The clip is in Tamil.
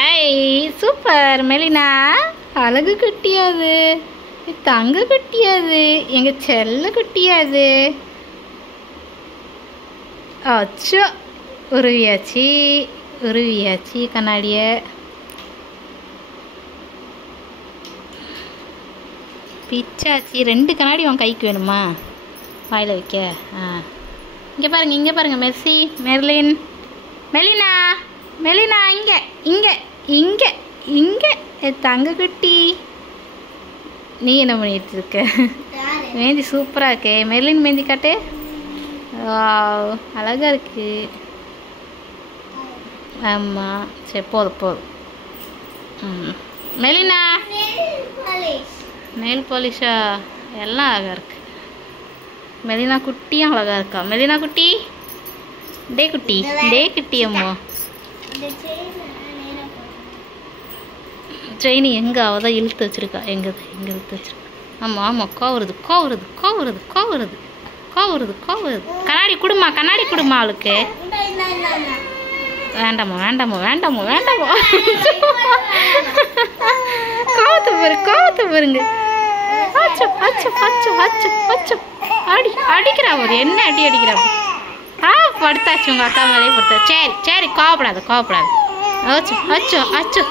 ஐ சூப்பர் மெலினா, அழகு குட்டியாது, தங்க குட்டியாது, எங்க செல்ல குட்டியாது. அச்சோ உருவியாச்சு உருவியாச்சு கண்ணாடிய. பிச்சாச்சு. 2 கண்ணாடி உன் கைக்கு வேணுமா வாயில் வைக்க? இங்கே பாருங்க, இங்கே பாருங்க. மெர்சி, மெர்லின், மெலினா, மெலினா, இங்கே இங்கே இங்கே இங்கே தங்க குட்டி. நீ என்ன பண்ணிட்டு இருக்க? மெஹந்தி சூப்பராக இருக்கே. மெர்லின் மெஹந்தி காட்டு. அழகாக இருக்கு. ஆமாம், சரி போதும் போதும். மெலினா, நெயில் பாலிஷா? எல்லாம் அழகாக இருக்கு. மெலினா குட்டியும் அழகாக இருக்கா. மெலினா குட்டி, டே குட்டி, டே குட்டி. அம்மா செயினி எங்கே? அவள் தான் இழுத்து வச்சுருக்கா. எங்கே இழுத்து வச்சுருக்கா? ஆமாம் ஆமாம், கோவுறது கோவுறது கோவுறது கோவுறது கோவுறது கோவுறது. கண்ணாடி கொடுமா, கண்ணாடி கொடுமா அவளுக்கு. வேண்டாமா வேண்டாமா வேண்டாமா வேண்டாமா. கோவத்தை பாரு, கோவத்தை பாருங்க. அச்சோ அச்சோ அச்சோ அச்சோ அச்சோ. அடிக்கிறா ஒரு என்ன அடி அடிக்கிறா. படுத்தாச்சு, உங்கள் அக்கா மேலேயே படுத்தா. சரி சரி, கோவப்படாது கோவப்படாது. அச்சோ அச்சோ அச்சோ.